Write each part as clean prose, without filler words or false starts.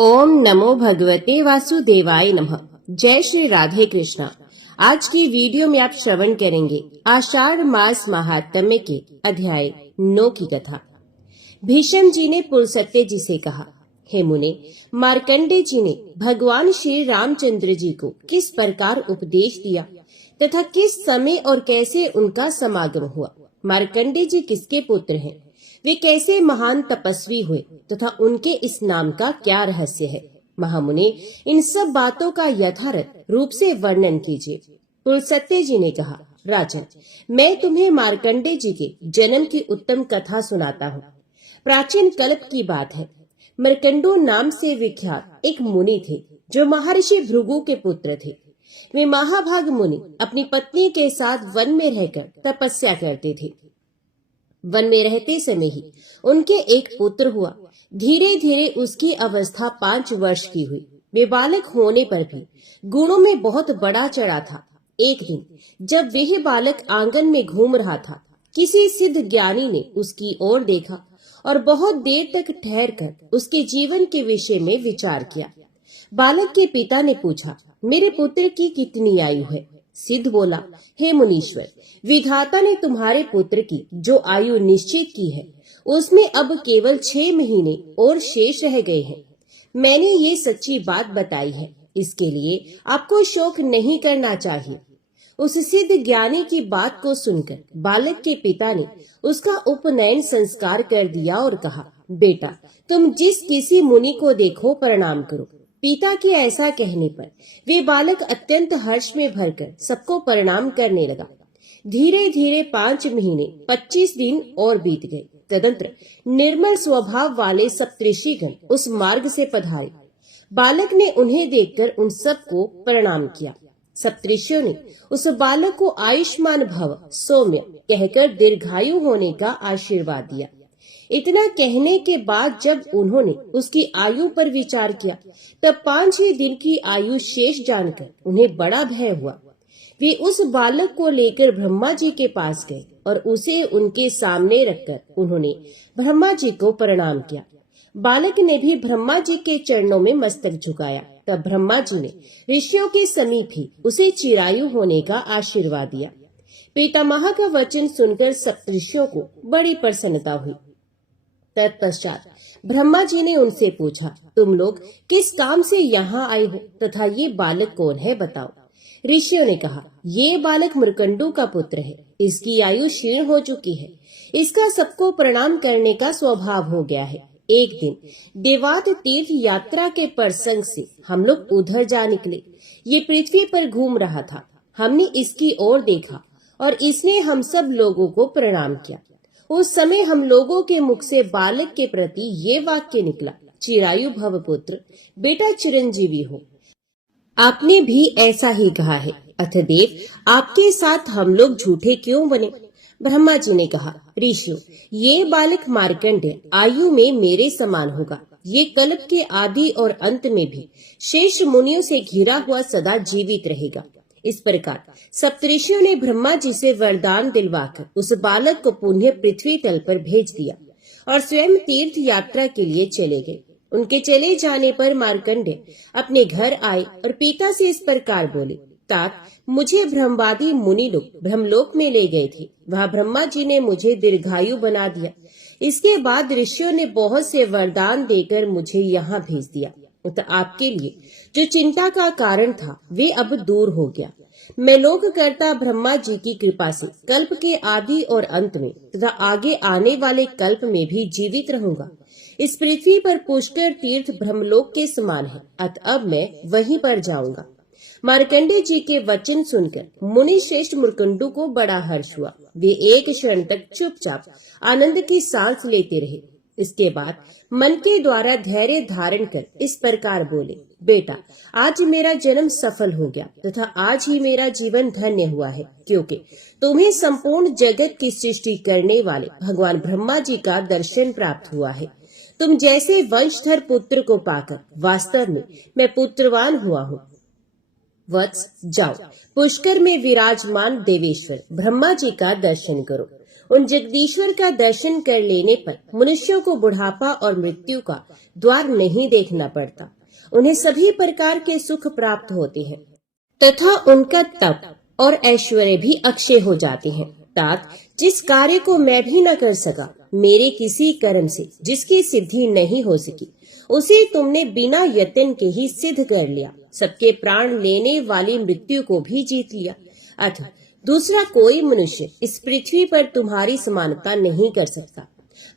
ओम नमो भगवते वासुदेवाय नमः। जय श्री राधे कृष्णा। आज की वीडियो में आप श्रवण करेंगे आषाढ़ मास महात्म्य के अध्याय 9 की कथा। भीष्म जी ने पुलस्त्य जी से कहा, हे मुने, मार्कंडे जी ने भगवान श्री रामचंद्र जी को किस प्रकार उपदेश दिया तथा किस समय और कैसे उनका समागम हुआ। मार्कंडे जी किसके पुत्र हैं, वे कैसे महान तपस्वी हुए तथा उनके इस नाम का क्या रहस्य है। महामुने, इन सब बातों का यथार्थ रूप से वर्णन कीजिए। पुलस्त्य जी ने कहा, राजन, मैं तुम्हें मार्कंडे जी के जन्म की उत्तम कथा सुनाता हूँ। प्राचीन कल्प की बात है। मार्कंडो नाम से विख्यात एक मुनि थे जो महर्षि भृगु के पुत्र थे। वे महाभाग मुनि अपनी पत्नी के साथ वन में रहकर तपस्या करते थे। वन में रहते समय ही उनके एक पुत्र हुआ। धीरे धीरे उसकी अवस्था 5 वर्ष की हुई। वे बालक होने पर भी गुणों में बहुत बड़ा चढ़ा था। एक दिन जब वह बालक आंगन में घूम रहा था, किसी सिद्ध ज्ञानी ने उसकी ओर देखा और बहुत देर तक ठहरकर उसके जीवन के विषय में विचार किया। बालक के पिता ने पूछा, मेरे पुत्र की कितनी आयु है? सिद्ध बोला, हे मुनीश्वर, विधाता ने तुम्हारे पुत्र की जो आयु निश्चित की है उसमें अब केवल 6 महीने और शेष रह गए हैं। मैंने ये सच्ची बात बताई है, इसके लिए आपको शोक नहीं करना चाहिए। उस सिद्ध ज्ञानी की बात को सुनकर बालक के पिता ने उसका उपनयन संस्कार कर दिया और कहा, बेटा, तुम जिस किसी मुनि को देखो प्रणाम करो। पिता के ऐसा कहने पर वे बालक अत्यंत हर्ष में भरकर सबको प्रणाम करने लगा। धीरे धीरे 5 महीने 25 दिन और बीत गए। तदंतर निर्मल स्वभाव वाले सप्तऋषिगण उस मार्ग से पधारे। बालक ने उन्हें देखकर उन सबको प्रणाम किया। सप्तऋषियों ने उस बालक को आयुष्मान भव सौम्य कहकर दीर्घायु होने का आशीर्वाद दिया। इतना कहने के बाद जब उन्होंने उसकी आयु पर विचार किया तब 5 ही दिन की आयु शेष जानकर उन्हें बड़ा भय हुआ। वे उस बालक को लेकर ब्रह्मा जी के पास गए और उसे उनके सामने रखकर उन्होंने ब्रह्मा जी को प्रणाम किया। बालक ने भी ब्रह्मा जी के चरणों में मस्तक झुकाया। तब ब्रह्मा जी ने ऋषियों के समीप ही उसे चिरायु होने का आशीर्वाद दिया। पितामह का वचन सुनकर सप्तऋषियों को बड़ी प्रसन्नता हुई। तत्पश्चात ब्रह्मा जी ने उनसे पूछा, तुम लोग किस काम से यहाँ आए हो तथा ये बालक कौन है, बताओ। ऋषियों ने कहा, ये बालक मार्कंडो का पुत्र है। इसकी आयु क्षीण हो चुकी है। इसका सबको प्रणाम करने का स्वभाव हो गया है। एक दिन देवात तीर्थ यात्रा के प्रसंग से हम लोग उधर जा निकले। ये पृथ्वी पर घूम रहा था। हमने इसकी ओर देखा और इसने हम सब लोगों को प्रणाम किया। उस समय हम लोगों के मुख से बालक के प्रति ये वाक्य निकला, चिरायु भव पुत्र, बेटा चिरंजीवी हो। आपने भी ऐसा ही कहा है, अतदेव आपके साथ हम लोग झूठे क्यों बने? ब्रह्मा जी ने कहा, ऋषियों, ये बालक मार्कंडेय आयु में मेरे समान होगा। ये कल्प के आदि और अंत में भी शेष मुनियों से घिरा हुआ सदा जीवित रहेगा। इस प्रकार सप्तऋषियों ने ब्रह्मा जी से वरदान दिलवाकर उस बालक को पुनः पृथ्वी तल पर भेज दिया और स्वयं तीर्थ यात्रा के लिए चले गए। उनके चले जाने पर मार्कंडेय अपने घर आए और पिता से इस प्रकार बोले, तात, मुझे ब्रह्मादि मुनि लोग ब्रह्मलोक में ले गए थे। वहाँ ब्रह्मा जी ने मुझे दीर्घायु बना दिया। इसके बाद ऋषियों ने बहुत से वरदान देकर मुझे यहाँ भेज दिया। तो आपके लिए जो चिंता का कारण था वे अब दूर हो गया। मैं लोक करता ब्रह्मा जी की कृपा से कल्प के आदि और अंत में तथा आगे आने वाले कल्प में भी जीवित रहूंगा। इस पृथ्वी पर पुष्कर तीर्थ ब्रह्मलोक के समान है, अतः अब मैं वहीं पर जाऊंगा। मार्कंडेय जी के वचन सुनकर मुनि श्रेष्ठ मार्कंडो को बड़ा हर्ष हुआ। वे एक क्षण तक चुपचाप आनंद की सांस लेते रहे। इसके बाद मन के द्वारा धैर्य धारण कर इस प्रकार बोले, बेटा, आज मेरा जन्म सफल हो गया तथा आज ही मेरा जीवन धन्य हुआ है, क्योंकि तुम्हें संपूर्ण जगत की सृष्टि करने वाले भगवान ब्रह्मा जी का दर्शन प्राप्त हुआ है। तुम जैसे वंशधर पुत्र को पाकर वास्तव में मैं पुत्रवान हुआ हूँ। वत्स, जाओ पुष्कर में विराजमान देवेश्वर ब्रह्मा जी का दर्शन करो। उन जगदीश्वर का दर्शन कर लेने पर मनुष्यों को बुढ़ापा और मृत्यु का द्वार नहीं देखना पड़ता। उन्हें सभी प्रकार के सुख प्राप्त होते हैं तथा उनका तप और ऐश्वर्य भी अक्षय हो जाते हैं। तात, जिस कार्य को मैं भी न कर सका, मेरे किसी कर्म से जिसकी सिद्धि नहीं हो सकी, उसे तुमने बिना यत्न के ही सिद्ध कर लिया। सबके प्राण लेने वाली मृत्यु को भी जीत लिया। अतः दूसरा कोई मनुष्य इस पृथ्वी पर तुम्हारी समानता नहीं कर सकता।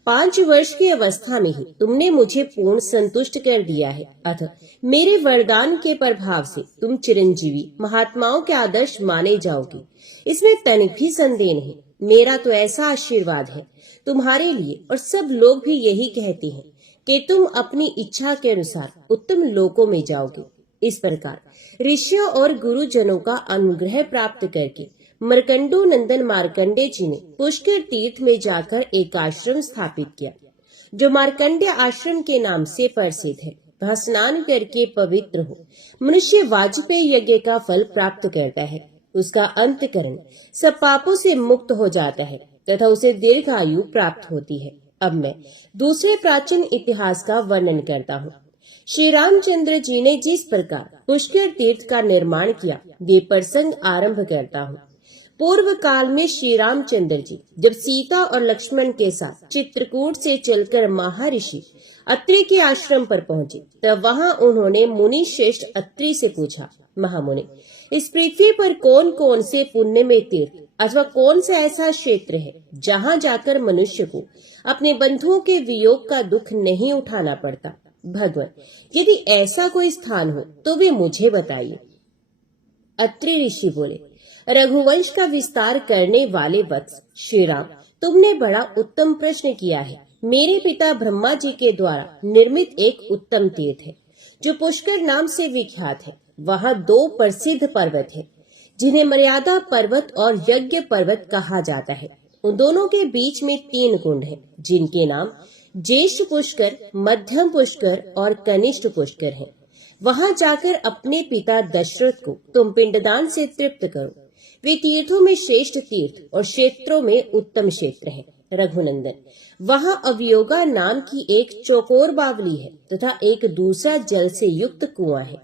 5 वर्ष की अवस्था में ही तुमने मुझे पूर्ण संतुष्ट कर दिया है। अतः मेरे वरदान के प्रभाव से तुम चिरंजीवी महात्माओं के आदर्श माने जाओगे, इसमें तनिक भी संदेह नहीं। मेरा तो ऐसा आशीर्वाद है तुम्हारे लिए, और सब लोग भी यही कहते हैं कि तुम अपनी इच्छा के अनुसार उत्तम लोकों में जाओगे। इस प्रकार ऋषियों और गुरुजनों का अनुग्रह प्राप्त करके मरकंडो नंदन मार्कंडे जी ने पुष्कर तीर्थ में जाकर एक आश्रम स्थापित किया, जो मार्कंडे आश्रम के नाम से प्रसिद्ध है। वह स्नान करके पवित्र हो मनुष्य वाजपेयी यज्ञ का फल प्राप्त करता है। उसका अंतकरण सब पापों से मुक्त हो जाता है तथा उसे दीर्घायु प्राप्त होती है। अब मैं दूसरे प्राचीन इतिहास का वर्णन करता हूँ। श्री रामचंद्र जी ने जिस प्रकार पुष्कर तीर्थ का निर्माण किया, वे प्रसंग आरंभ करता हूँ। पूर्व काल में श्री रामचंद्र जी जब सीता और लक्ष्मण के साथ चित्रकूट से चलकर महर्षि अत्रि के आश्रम पर पहुँचे, तब वहाँ उन्होंने मुनि श्रेष्ठ अत्रि से पूछा, महामुनि, इस पृथ्वी पर कौन कौन से पुण्य में तीर्थ अथवा कौन सा ऐसा क्षेत्र है जहाँ जाकर मनुष्य को अपने बंधुओं के वियोग का दुख नहीं उठाना पड़ता? भगवान, यदि ऐसा कोई स्थान हो तो वे मुझे बताइए। अत्रि ऋषि बोले, रघुवंश का विस्तार करने वाले वत्स श्री राम, तुमने बड़ा उत्तम प्रश्न किया है। मेरे पिता ब्रह्मा जी के द्वारा निर्मित एक उत्तम तीर्थ है जो पुष्कर नाम से विख्यात है। वहाँ 2 प्रसिद्ध पर्वत है जिन्हें मर्यादा पर्वत और यज्ञ पर्वत कहा जाता है। उन दोनों के बीच में 3 कुंड हैं जिनके नाम ज्येष्ठ पुष्कर, मध्यम पुष्कर और कनिष्ठ पुष्कर हैं। वहां जाकर अपने पिता दशरथ को तुम पिंडदान से तृप्त करो। वे तीर्थों में श्रेष्ठ तीर्थ और क्षेत्रों में उत्तम क्षेत्र है। रघुनंदन, वहां अवयोगा नाम की एक चौकोर बावली है तथा एक दूसरा जल से युक्त कुआं है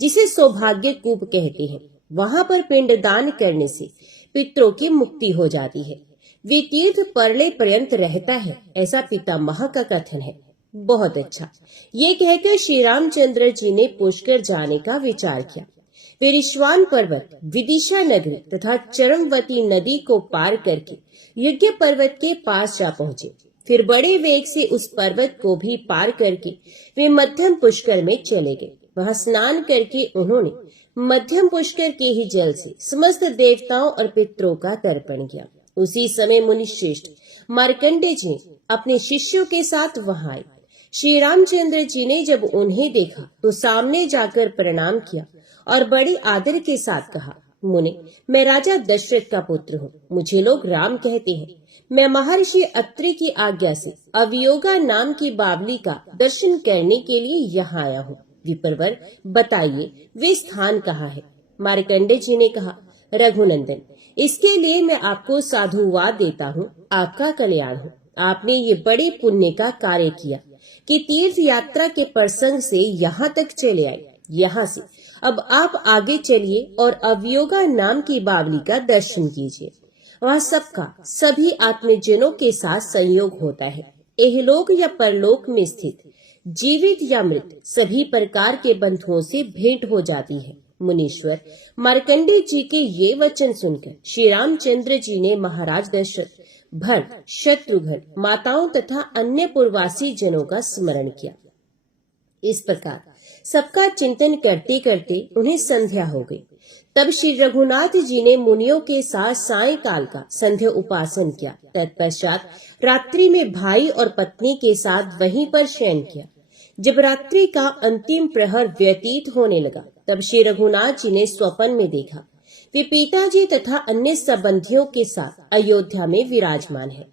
जिसे सौभाग्य कूप कहते हैं। वहां पर पिंडदान करने से पितरों की मुक्ति हो जाती है। वे तीर्थ परले पर्यंत रहता है, ऐसा पितामह का कथन है। बहुत अच्छा। ये कहकर श्री रामचंद्र जी ने पुष्कर जाने का विचार किया। वे ऋष्वान पर्वत, विदिशा नगरी तथा चरमवती नदी को पार करके यज्ञ पर्वत के पास जा पहुँचे। फिर बड़े वेग से उस पर्वत को भी पार करके वे मध्यम पुष्कर में चले गए। वहां स्नान करके उन्होंने मध्यम पुष्कर के ही जल से समस्त देवताओं और पितरों का तर्पण किया। उसी समय मुनि श्रेष्ठ मार्कंडे जी अपने शिष्यों के साथ वहां आए। श्री रामचंद्र जी ने जब उन्हें देखा तो सामने जाकर प्रणाम किया और बड़े आदर के साथ कहा, मुनि, मैं राजा दशरथ का पुत्र हूँ। मुझे लोग राम कहते हैं। मैं महर्षि अत्रि की आज्ञा से अवयोगा नाम की बावली का दर्शन करने के लिए यहाँ आया हूँ। विप्रवर, बताइए वे स्थान कहाँ है? मार्कंडे जी ने कहा, रघुनंदन, इसके लिए मैं आपको साधुवाद देता हूँ। आपका कल्याण हो। आपने ये बड़े पुण्य का कार्य किया कि तीर्थ यात्रा के प्रसंग से यहाँ तक चले आए। यहाँ से अब आप आगे चलिए और अवयोगा नाम की बावली का दर्शन कीजिए। वहाँ सबका सभी आत्मजनों के साथ संयोग होता है। इहलोक या परलोक में स्थित जीवित या मृत सभी प्रकार के बंधुओं से भेंट हो जाती है। मुनीश्वर मार्कंडे जी के ये वचन सुनकर श्री रामचंद्र जी ने महाराज दशरथ, भरत, शत्रुघ्न, माताओं तथा अन्य पूर्ववासी जनों का स्मरण किया। इस प्रकार सबका चिंतन करते करते उन्हें संध्या हो गई। तब श्री रघुनाथ जी ने मुनियों के साथ सायंकाल का संध्या उपासन किया। तत्पश्चात रात्रि में भाई और पत्नी के साथ वहीं पर शयन किया। जब रात्रि का अंतिम प्रहर व्यतीत होने लगा तब श्री रघुनाथ जी ने स्वप्न में देखा वे पिताजी तथा अन्य संबंधियों के साथ अयोध्या में विराजमान है।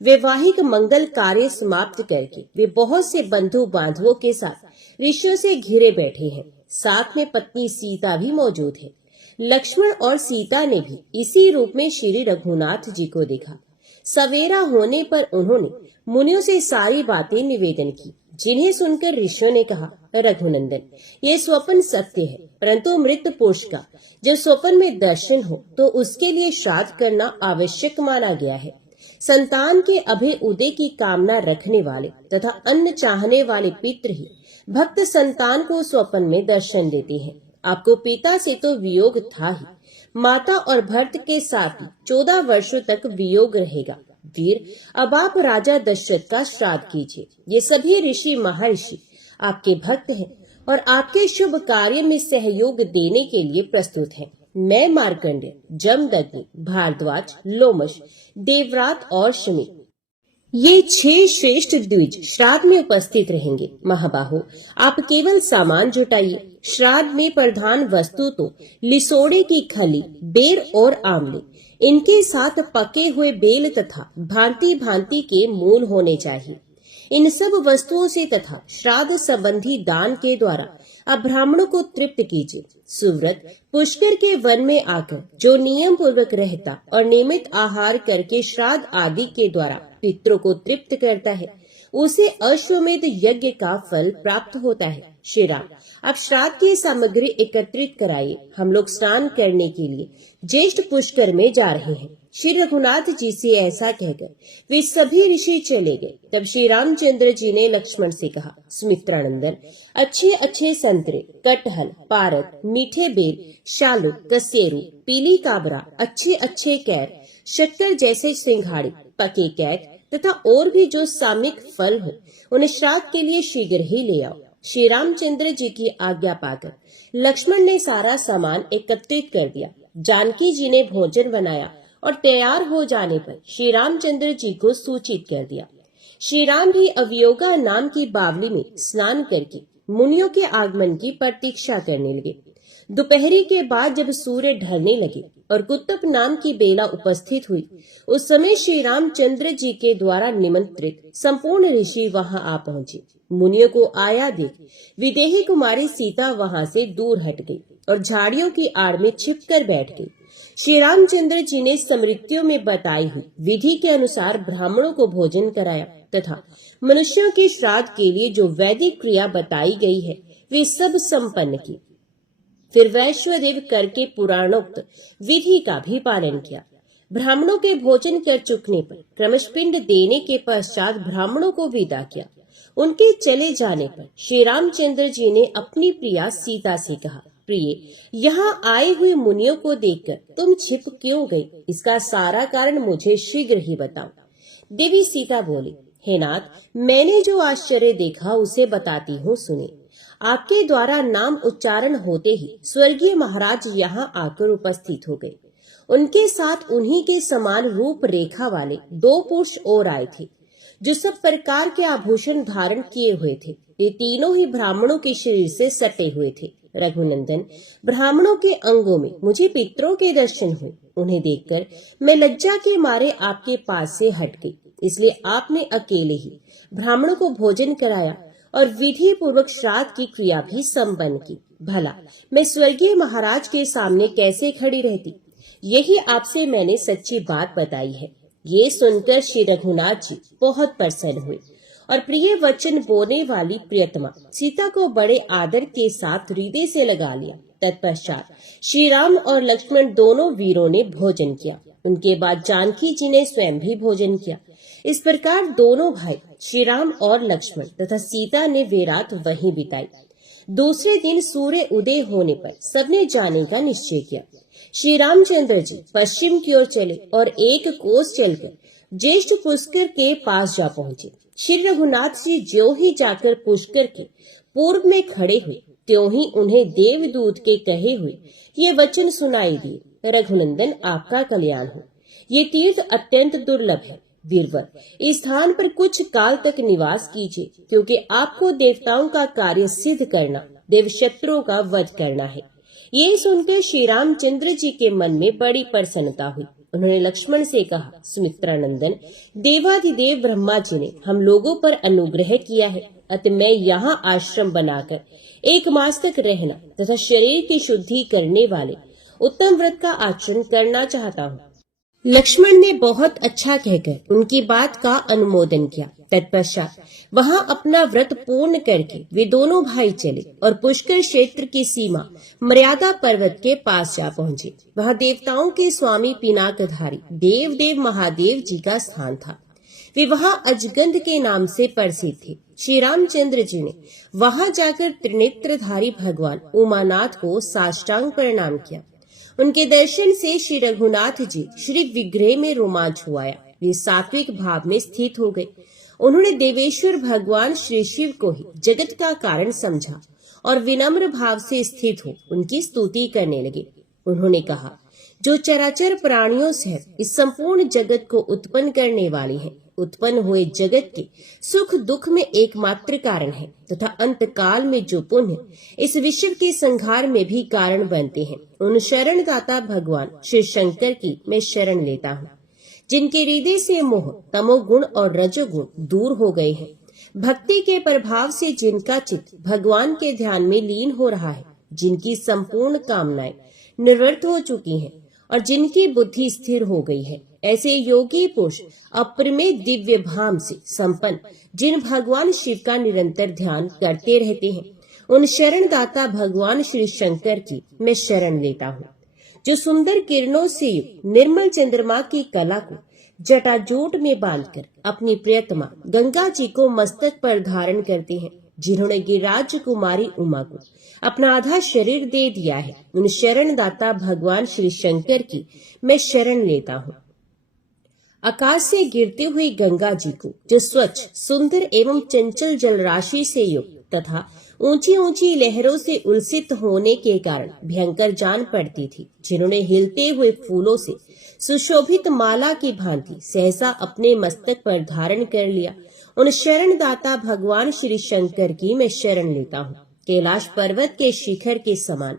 वैवाहिक मंगल कार्य समाप्त करके वे बहुत से बंधु बांधवों के साथ ऋषियों से घिरे बैठे हैं। साथ में पत्नी सीता भी मौजूद है। लक्ष्मण और सीता ने भी इसी रूप में श्री रघुनाथ जी को देखा। सवेरा होने पर उन्होंने मुनियों से सारी बातें निवेदन की, जिन्हें सुनकर ऋषियों ने कहा, रघुनंदन, ये स्वप्न सत्य है, परंतु मृत पुरुष का जब स्वप्न में दर्शन हो तो उसके लिए श्राद्ध करना आवश्यक माना गया है। संतान के अभय उदय की कामना रखने वाले तथा अन्न चाहने वाले पितृ ही भक्त संतान को स्वप्न में दर्शन देते हैं। आपको पिता से तो वियोग था ही, माता और भरत के साथ 14 वर्षों तक वियोग रहेगा। वीर, अब आप राजा दशरथ का श्राद्ध कीजिए। ये सभी ऋषि महर्षि आपके भक्त हैं और आपके शुभ कार्य में सहयोग देने के लिए प्रस्तुत हैं। मैं मार्कंडेय, जमदग्नि, भारद्वाज, लोमश, देवव्रत और शमी, ये 6 श्रेष्ठ द्विज श्राद्ध में उपस्थित रहेंगे। महाबाहो, आप केवल सामान जुटाइए। श्राद्ध में प्रधान वस्तु तो लिसोड़े की खली, बेर और आंवले, इनके साथ पके हुए बेल तथा भांति भांति के मूल होने चाहिए। इन सब वस्तुओं से तथा श्राद्ध संबंधी दान के द्वारा आप ब्राह्मणों को तृप्त कीजिए। सुव्रत पुष्कर के वन में आकर जो नियम पूर्वक रहता और नियमित आहार करके श्राद्ध आदि के द्वारा पितरों को तृप्त करता है, उसे अश्वमेध यज्ञ का फल प्राप्त होता है। श्री राम, आप श्राद्ध की सामग्री एकत्रित कराइए। हम लोग स्नान करने के लिए ज्येष्ठ पुष्कर में जा रहे हैं। श्री रघुनाथ जी से ऐसा कहकर वे सभी ऋषि चले गए। तब श्री रामचंद्र जी ने लक्ष्मण से कहा, सुमित्रानंदन, अच्छे अच्छे संतरे, कटहल, पारक, मीठे बेर, शालू, कसेरू, पीली काबरा, अच्छे अच्छे कैर, शक्कर जैसे सिंघाड़े, पके कैक तथा और भी जो सामिक फल हो, उन्हें श्राद्ध के लिए शीघ्र ही ले आओ। श्री रामचंद्र जी की आज्ञा पाकर लक्ष्मण ने सारा सामान एकत्रित कर दिया। जानकी जी ने भोजन बनाया और तैयार हो जाने पर श्री रामचंद्र जी को सूचित कर दिया। श्री राम भी अवयोगा नाम की बावली में स्नान करके मुनियों के आगमन की प्रतीक्षा करने लगे। दोपहरी के बाद जब सूर्य ढलने लगे और कुतुब नाम की बेला उपस्थित हुई, उस समय श्री रामचंद्र जी के द्वारा निमंत्रित संपूर्ण ऋषि वहां आ पहुंचे। मुनियों को आया देख विदेही कुमारी सीता वहां से दूर हट गई और झाड़ियों की आड़ में छिपकर बैठ गई। श्री रामचंद्र जी ने स्मृतियों में बताई हुई विधि के अनुसार ब्राह्मणों को भोजन कराया तथा मनुष्यों के श्राद्ध के लिए जो वैदिक क्रिया बताई गई है वे सब संपन्न की। फिर वैश्वदेव करके पुराणोक्त विधि का भी पालन किया। ब्राह्मणों के भोजन कर चुकने पर क्रमशपिंड देने के पश्चात ब्राह्मणों को विदा किया। उनके चले जाने पर श्री रामचंद्र जी ने अपनी प्रिया सीता से कहा, प्रिय, यहाँ आए हुए मुनियों को देखकर तुम छिप क्यों गई? इसका सारा कारण मुझे शीघ्र ही बताओ। देवी सीता बोली, हे नाथ, मैंने जो आश्चर्य देखा उसे बताती हूँ, सुने। आपके द्वारा नाम उच्चारण होते ही स्वर्गीय महाराज यहाँ आकर उपस्थित हो गए। उनके साथ उन्हीं के समान रूप रेखा वाले 2 पुरुष और आए थे, जो सब प्रकार के आभूषण धारण किए हुए थे। ये तीनों ही ब्राह्मणों के शरीर से सटे हुए थे। रघुनंदन, ब्राह्मणों के अंगों में मुझे पितरों के दर्शन हुए। उन्हें देखकर मैं लज्जा के मारे आपके पास से हट गई, इसलिए आपने अकेले ही ब्राह्मणों को भोजन कराया और विधि पूर्वक श्राद्ध की क्रिया भी संपन्न की। भला मैं स्वर्गीय महाराज के सामने कैसे खड़ी रहती? यही आपसे मैंने सच्ची बात बताई है। ये सुनकर श्री रघुनाथ जी बहुत प्रसन्न हुए और प्रिय वचन बोलने वाली प्रियतमा सीता को बड़े आदर के साथ हृदय से लगा लिया। तत्पश्चात श्री राम और लक्ष्मण दोनों वीरों ने भोजन किया। उनके बाद जानकी जी ने स्वयं भी भोजन किया। इस प्रकार दोनों भाई श्री राम और लक्ष्मण तथा सीता ने वे रात वहीं बिताई। दूसरे दिन सूर्य उदय होने पर सबने जाने का निश्चय किया। श्री रामचंद्र जी पश्चिम की ओर चले और 1 कोस चलकर ज्येष्ठ पुष्कर के पास जा पहुंचे। श्री रघुनाथ जी ज्यों ही जाकर पुष्कर के पूर्व में खड़े हुए, त्यों ही उन्हें देवदूत के कहे हुए ये वचन सुनाई दिए, रघुनंदन, आपका कल्याण हो। ये तीर्थ अत्यंत दुर्लभ है। वीरवर, इस स्थान पर कुछ काल तक निवास कीजिए, क्योंकि आपको देवताओं का कार्य सिद्ध करना, देव शत्रुओं का वध करना है। ये सुनकर श्री रामचंद्र जी के मन में बड़ी प्रसन्नता हुई। उन्होंने लक्ष्मण से कहा, सुमित्रानंदन, देवाधिदेव ब्रह्मा जी ने हम लोगों पर अनुग्रह किया है, अतः मैं यहाँ आश्रम बनाकर 1 मास तक रहना तथा शरीर की शुद्धि करने वाले उत्तम व्रत का आचरण करना चाहता हूँ। लक्ष्मण ने बहुत अच्छा कहकर उनकी बात का अनुमोदन किया। तत्पश्चात वहां अपना व्रत पूर्ण करके वे दोनों भाई चले और पुष्कर क्षेत्र की सीमा मर्यादा पर्वत के पास जा पहुंचे। वहां देवताओं के स्वामी पिनाकधारी देव महादेव जी का स्थान था। वे वहां अजगंध के नाम से प्रसिद्ध थे। श्री रामचंद्र जी ने वहां जाकर त्रिनेत्रधारी भगवान उमानाथ को साष्टांग प्रणाम किया। उनके दर्शन से श्री रघुनाथ जी श्री विग्रह में रोमांच हुआ। वे सात्विक भाव में स्थित हो गए। उन्होंने देवेश्वर भगवान श्री शिव को ही जगत का कारण समझा और विनम्र भाव से स्थित हो उनकी स्तुति करने लगे। उन्होंने कहा, जो चराचर प्राणियों सहित इस संपूर्ण जगत को उत्पन्न करने वाले हैं, उत्पन्न हुए जगत के सुख दुख में एकमात्र कारण है तथा अंत काल में जो पुण्य इस विश्व के संहार में भी कारण बनते हैं, उन शरणदाता भगवान श्री शंकर की मैं शरण लेता हूँ। जिनके हृदय से मोह तमोगुण और रजोगुण दूर हो गए हैं, भक्ति के प्रभाव से जिनका चित्त भगवान के ध्यान में लीन हो रहा है, जिनकी संपूर्ण कामनाएं निवृत्त हो चुकी हैं और जिनकी बुद्धि स्थिर हो गई है, ऐसे योगी पुरुष अप्रमेय दिव्य भाव से संपन्न जिन भगवान शिव का निरंतर ध्यान करते रहते हैं, उन शरणदाता भगवान श्री शंकर की मैं शरण लेता हूँ। जो सुंदर किरणों से युक्त निर्मल चंद्रमा की कला को जटाजूट में बांधकर अपनी प्रियतमा गंगा जी को मस्तक पर धारण करते हैं, जिन्होंने गिरिराज कुमारी उमा को अपना आधा शरीर दे दिया है, उन शरणदाता भगवान श्री शंकर की मैं शरण लेता हूँ। आकाश से गिरती हुई गंगा जी को, जो स्वच्छ सुंदर एवं चंचल जल राशि से युक्त तथा ऊंची ऊंची लहरों से उल्सित होने के कारण भयंकर जान पड़ती थी, जिन्होंने हिलते हुए फूलों से सुशोभित माला की भांति सहसा अपने मस्तक पर धारण कर लिया, उन शरणदाता भगवान श्री शंकर की मैं शरण लेता हूँ। कैलाश पर्वत के शिखर के समान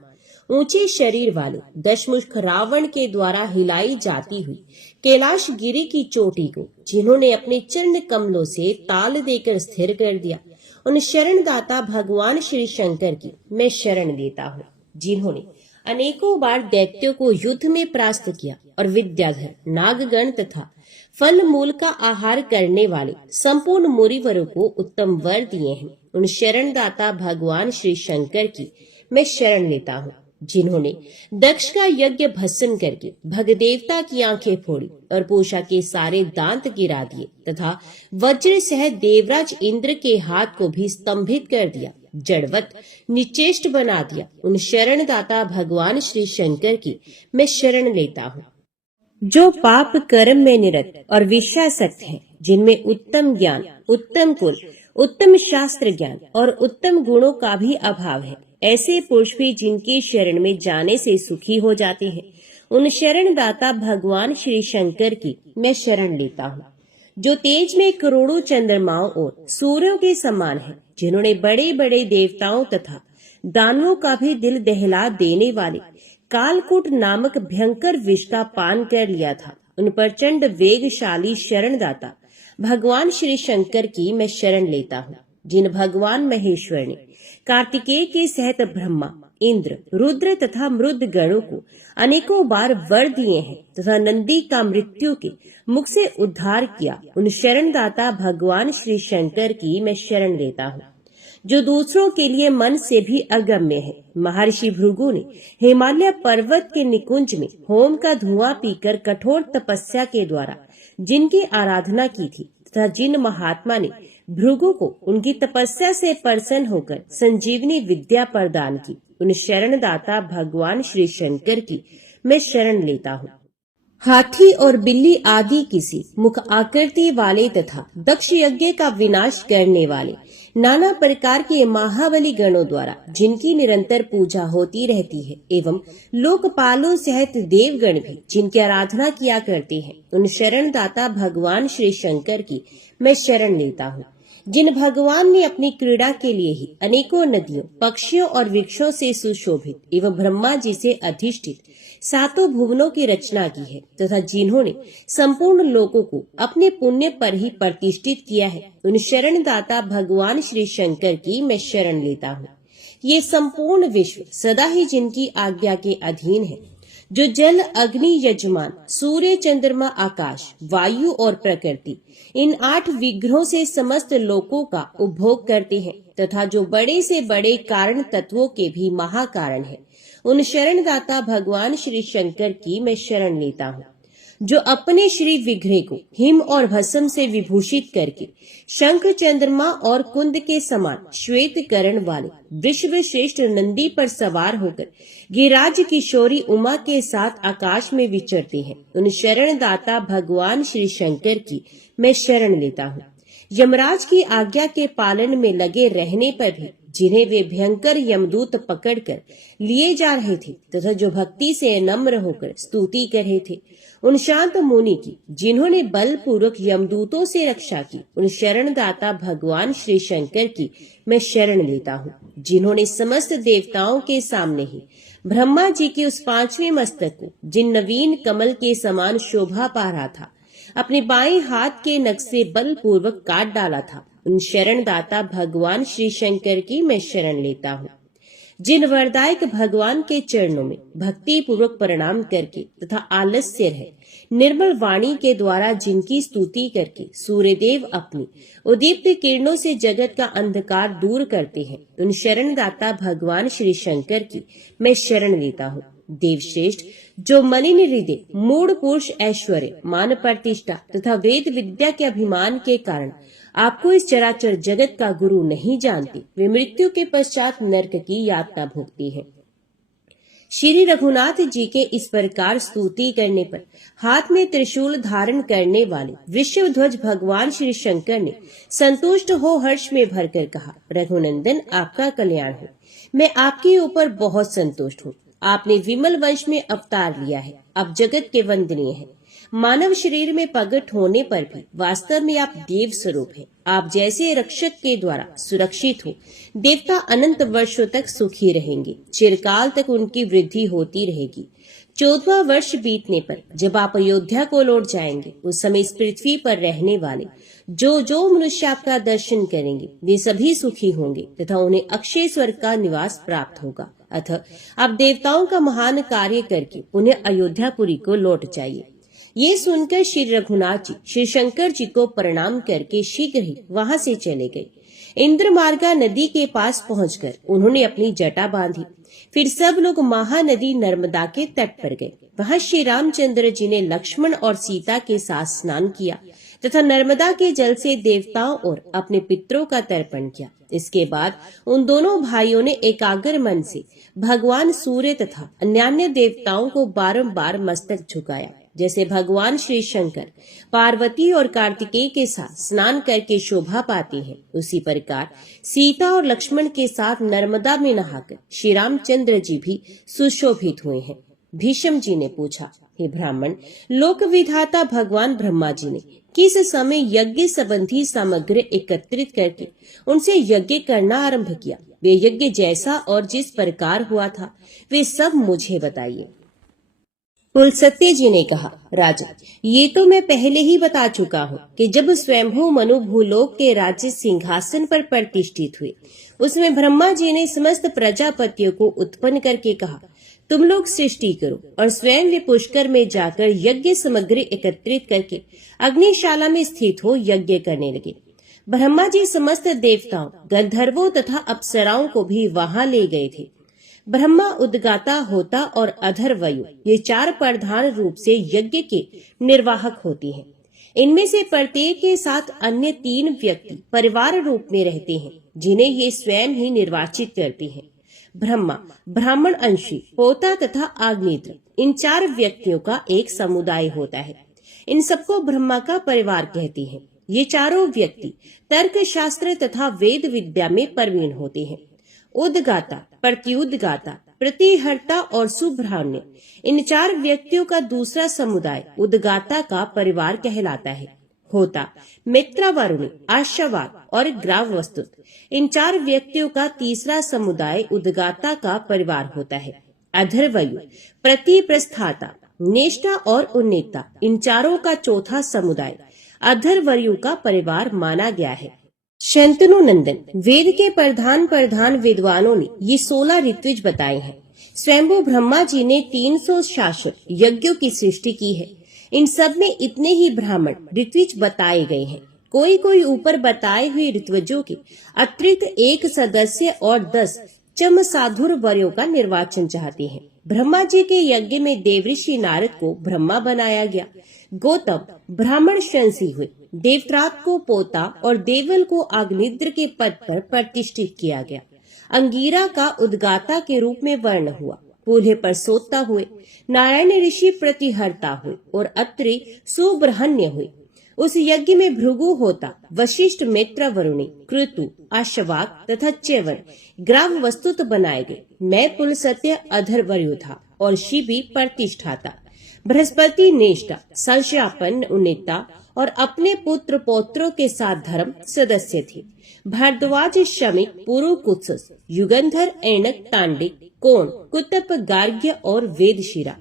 ऊंचे शरीर वाले दशमुख रावण के द्वारा हिलाई जाती हुई कैलाश गिरी की चोटी को जिन्होंने अपने चरण कमलों से ताल देकर स्थिर कर दिया, उन शरणदाता भगवान श्री शंकर की मैं शरण लेता हूँ। जिन्होंने अनेकों बार दैत्यों को युद्ध में परास्त किया और विद्याधर नागगण तथा फल मूल का आहार करने वाले संपूर्ण मुनिवरों को उत्तम वर दिए हैं, उन शरणदाता भगवान श्री शंकर की मैं शरण लेता हूँ। जिन्होंने दक्ष का यज्ञ भस्म करके भगदेवता की आंखें फोड़ी और पूषा के सारे दांत गिरा दिए तथा वज्र सह देवराज इंद्र के हाथ को भी स्तंभित कर दिया, जड़वत निचेष्ट बना दिया, उन शरणदाता भगवान श्री शंकर की मैं शरण लेता हूँ। जो पाप कर्म में निरत और विषयासक्त हैं, जिनमें उत्तम ज्ञान, उत्तम कुल, उत्तम शास्त्र ज्ञान और उत्तम गुणों का भी अभाव है, ऐसे पुरुष भी जिनकी शरण में जाने से सुखी हो जाते हैं, उन शरणदाता भगवान श्री शंकर की मैं शरण लेता हूँ। जो तेज में करोड़ों चंद्रमाओं और सूर्यों के समान है, जिन्होंने बड़े बड़े देवताओं तथा दानवों का भी दिल दहला देने वाले कालकूट नामक भयंकर विष का पान कर लिया था, उन प्रचंड वेगशाली शरणदाता भगवान श्री शंकर की मैं शरण लेता हूँ। जिन भगवान महेश्वर ने कार्तिकेय के सहित ब्रह्मा, इंद्र, रुद्र तथा मृद गणों को अनेकों बार वर दिए हैं तथा नंदी का मृत्यु के मुख से उद्धार किया, उन शरणदाता भगवान श्री शंकर की मैं शरण लेता हूँ। जो दूसरों के लिए मन से भी अगम्य है, महर्षि भृगु ने हिमालय पर्वत के निकुंज में होम का धुआं पीकर कठोर तपस्या के द्वारा जिनकी आराधना की थी तथा जिन महात्मा ने भृगु को उनकी तपस्या से प्रसन्न होकर संजीवनी विद्या प्रदान की, उन शरणदाता भगवान श्री शंकर की मैं शरण लेता हूँ। हाथी और बिल्ली आदि किसी मुख आकृति वाले तथा दक्ष यज्ञ का विनाश करने वाले नाना प्रकार के महाबली गणों द्वारा जिनकी निरंतर पूजा होती रहती है एवं लोकपालों सहित देवगण भी जिनकी आराधना किया करते हैं, उन शरणदाता भगवान श्री शंकर की मैं शरण लेता हूँ। जिन भगवान ने अपनी क्रीड़ा के लिए ही अनेकों नदियों, पक्षियों और वृक्षों से सुशोभित एवं ब्रह्मा जी से अधिष्ठित सातों भुवनों की रचना की है तथा जिन्होंने संपूर्ण लोकों को अपने पुण्य पर ही प्रतिष्ठित किया है, उन शरणदाता भगवान श्री शंकर की मैं शरण लेता हूँ। ये संपूर्ण विश्व सदा ही जिनकी आज्ञा के अधीन है, जो जल, अग्नि, यजमान, सूर्य, चंद्रमा, आकाश, वायु और प्रकृति, इन 8 विग्रहों से समस्त लोकों का उपभोग करते हैं तथा जो बड़े से बड़े कारण तत्वों के भी महाकारण है, उन शरणदाता भगवान श्री शंकर की मैं शरण लेता हूँ, जो अपने श्री विग्रह को हिम और भस्म से विभूषित करके शंख, चंद्रमा और कुंद के समान श्वेत करण वाले विश्व श्रेष्ठ नंदी पर सवार होकर गिरिराज किशोरी उमा के साथ आकाश में विचरते हैं, उन शरणदाता भगवान श्री शंकर की मैं शरण लेता हूँ। यमराज की आज्ञा के पालन में लगे रहने पर भी जिन्हें वे भयंकर यमदूत पकड़कर लिए जा रहे थे तथा जो भक्ति से नम्र होकर स्तुति कर रहे थे, उन शांत मुनि की जिन्होंने बलपूर्वक यमदूतों से रक्षा की, उन शरणदाता भगवान श्री शंकर की मैं शरण लेता हूँ, जिन्होंने समस्त देवताओं के सामने ही ब्रह्मा जी के उस 5वें मस्तक को, जिन नवीन कमल के समान शोभा पा रहा था, अपने बाएं हाथ के नख से बलपूर्वक काट डाला था, उन शरणदाता भगवान श्री शंकर की मैं शरण लेता हूँ। जिन वरदायक भगवान के चरणों में भक्ति पूर्वक प्रणाम करके तथा आलस्य रहे निर्मल वाणी के द्वारा जिनकी स्तुति करके सूर्यदेव अपनी उदीप्त किरणों से जगत का अंधकार दूर करते हैं, उन शरणदाता भगवान श्री शंकर की मैं शरण लेता हूँ। देवश्रेष्ठ, जो मलिन हृदय, मूढ़ पुरुष ऐश्वर्य, मान प्रतिष्ठा तथा वेद विद्या के अभिमान के कारण आपको इस चराचर जगत का गुरु नहीं जानते, वे मृत्यु के पश्चात नरक की यातना भोगती हैं। श्री रघुनाथ जी के इस प्रकार स्तुति करने पर हाथ में त्रिशूल धारण करने वाले विश्व ध्वज भगवान श्री शंकर ने संतुष्ट हो हर्ष में भरकर कहा, रघुनंदन, आपका कल्याण हो। मैं आपके ऊपर बहुत संतुष्ट हूँ। आपने विमल वंश में अवतार लिया है, अब जगत के वंदनीय है। मानव शरीर में प्रकट होने पर भी वास्तव में आप देव स्वरूप हैं। आप जैसे रक्षक के द्वारा सुरक्षित हो, देवता अनंत वर्षों तक सुखी रहेंगे, चिरकाल तक उनकी वृद्धि होती रहेगी। 14वां वर्ष बीतने पर जब आप अयोध्या को लौट जाएंगे, उस समय इस पृथ्वी पर रहने वाले जो मनुष्य आपका दर्शन करेंगे, वे सभी सुखी होंगे तथा उन्हें अक्षय स्वर्ग का निवास प्राप्त होगा। अतः आप देवताओं का महान कार्य करके उन्हें अयोध्यापुरी को लौट जाइए। ये सुनकर श्री रघुनाथ जी श्री शंकर जी को प्रणाम करके शीघ्र ही वहां से चले गए। इंद्रमार्गा नदी के पास पहुंचकर उन्होंने अपनी जटा बांधी। फिर सब लोग महानदी नर्मदा के तट पर गए। वहां श्री रामचंद्र जी ने लक्ष्मण और सीता के साथ स्नान किया तथा नर्मदा के जल से देवताओं और अपने पितरों का तर्पण किया। इसके बाद उन दोनों भाइयों ने एकाग्र मन से भगवान सूर्य तथा अन्यान्य देवताओं को बारंबार मस्तक झुकाया। जैसे भगवान श्री शंकर पार्वती और कार्तिकेय के साथ स्नान करके शोभा पाते हैं, उसी प्रकार सीता और लक्ष्मण के साथ नर्मदा में नहाकर श्री रामचंद्र जी भी सुशोभित हुए हैं। भीष्म जी ने पूछा, हे ब्राह्मण, लोक विधाता भगवान ब्रह्मा जी ने किस समय यज्ञ संबंधी सामग्री एकत्रित करके उनसे यज्ञ करना आरंभ किया? वे यज्ञ जैसा और जिस प्रकार हुआ था, वे सब मुझे बताइए। कुलसत्य जी ने कहा, राजन, ये तो मैं पहले ही बता चुका हूँ कि जब स्वयंभू मनु भूलोक के राज्य सिंहासन पर प्रतिष्ठित हुए, उसमें ब्रह्मा जी ने समस्त प्रजापतियों को उत्पन्न करके कहा, तुम लोग सृष्टि करो, और स्वयं वे पुष्कर में जाकर यज्ञ सामग्री एकत्रित करके अग्निशाला में स्थित हो यज्ञ करने लगे। ब्रह्मा जी समस्त देवताओं, गंधर्वों तथा अप्सराओं को भी वहां ले गए थे। ब्रह्मा, उद्गाता, होता और अधर्वयु, ये 4 प्रधान रूप से यज्ञ के निर्वाहक होते हैं। इनमें से प्रत्येक के साथ अन्य 3 व्यक्ति परिवार रूप में रहते हैं, जिन्हें ये स्वयं ही निर्वाचित करते हैं। ब्रह्मा, ब्राह्मण अंशी, होता तथा आग्नेत्र, इन 4 व्यक्तियों का एक समुदाय होता है। इन सबको ब्रह्मा का परिवार कहते हैं। ये चारों व्यक्ति तर्क शास्त्र तथा वेद विद्या में प्रवीण होते हैं। उद्गाता, प्रत्युद्गाता, प्रतिहर्ता और सुब्रह्मण्य, इन 4 व्यक्तियों का दूसरा समुदाय उद्गाता का परिवार कहलाता है। होता, मित्रावरुणी, आशावाद और ग्राव वस्तुत, इन 4 व्यक्तियों का तीसरा समुदाय उद्गाता का परिवार होता है। अधर्वयु, प्रतिप्रस्थाता, नेष्टा और उन्नेता, इन चारों का चौथा समुदाय अधर्वयु का परिवार माना गया है। शंतनु नंदन, वेद के प्रधान विद्वानों ने ये 16 ऋत्विज बताए हैं। स्वयंभू ब्रह्मा जी ने 300 शाश्वत यज्ञों की सृष्टि की है। इन सब में इतने ही ब्राह्मण ऋत्विज बताए गए हैं। कोई कोई ऊपर बताए हुए ऋत्विजों के अतिरिक्त एक सदस्य और 10 चमसाधुर वर्यों का निर्वाचन चाहते हैं। ब्रह्मा जी के यज्ञ में देवऋषि नारद को ब्रह्मा बनाया गया। गौतम ब्राह्मण शंसी हुए। देवत्रात को पोता और देवल को अग्निद्र के पद पर प्रतिष्ठित किया गया। अंगीरा का उद्गाता के रूप में वर्ण हुआ। पूल्हे पर सोता हुए। नारायण ऋषि प्रतिहर्ता हुए और अत्रि सुब्रहण्य हुए। उस यज्ञ में भृगु होता, वशिष्ठ, मित्र, वरुणी, कृतु, आशवाक तथा च्यवन ग्राम वस्तुत बनाए गए। मैं पुलसत्य अधर्वर्यु था और शिवी प्रतिष्ठा था। बृहस्पति नेष्टा, संशयापन्न, उन्नीता और अपने पुत्र पौत्रों के साथ धर्म सदस्य थे। भारद्वाज, शमिक, पुरु, कुत्सस, युगंधर, ऐनक, तांडिक, कोण, कुतप, गार्ग्य और वेदशिरा,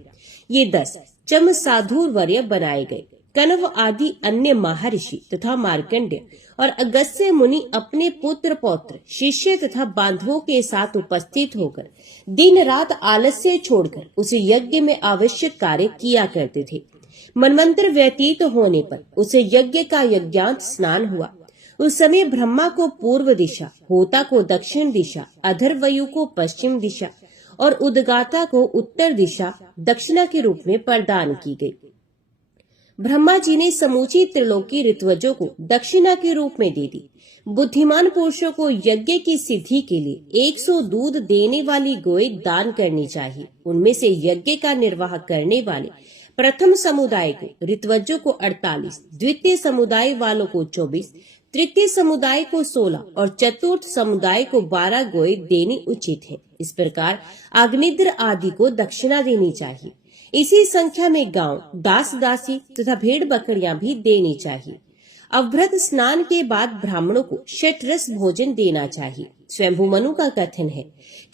ये 10 चमसाधुर वर्य बनाए गए। कण्व आदि अन्य महर्षि तथा मार्कंडेय और अगस्त्य मुनि अपने पुत्र पौत्र, शिष्य तथा बांधवों के साथ उपस्थित होकर दिन रात आलस्य छोड़कर उस यज्ञ में आवश्यक कार्य किया करते थे। मनवंतर व्यतीत होने पर उस यज्ञ का यज्ञांत स्नान हुआ। उस समय ब्रह्मा को पूर्व दिशा, होता को दक्षिण दिशा, अधर्वयु को पश्चिम दिशा और उद्गाता को उत्तर दिशा दक्षिणा के रूप में प्रदान की गई। ब्रह्मा जी ने समूची त्रिलोकी ऋत्विजों को दक्षिणा के रूप में दे दी। बुद्धिमान पुरुषों को यज्ञ की सिद्धि के लिए 100 दूध देने वाली गोए दान करनी चाहिए। उनमें से यज्ञ का निर्वाह करने वाले प्रथम समुदाय को ऋत्विजों को 48, द्वितीय समुदाय वालों को 24, तृतीय समुदाय को 16 और चतुर्थ समुदाय को 12 गोए देनी उचित है। इस प्रकार अग्निद्र आदि को दक्षिणा देनी चाहिए। इसी संख्या में गांव, दास दासी तथा भेड़ बकरियां भी देनी चाहिए। अवभृत स्नान के बाद ब्राह्मणों को षटरस भोजन देना चाहिए। स्वयंभू मनु का कथन है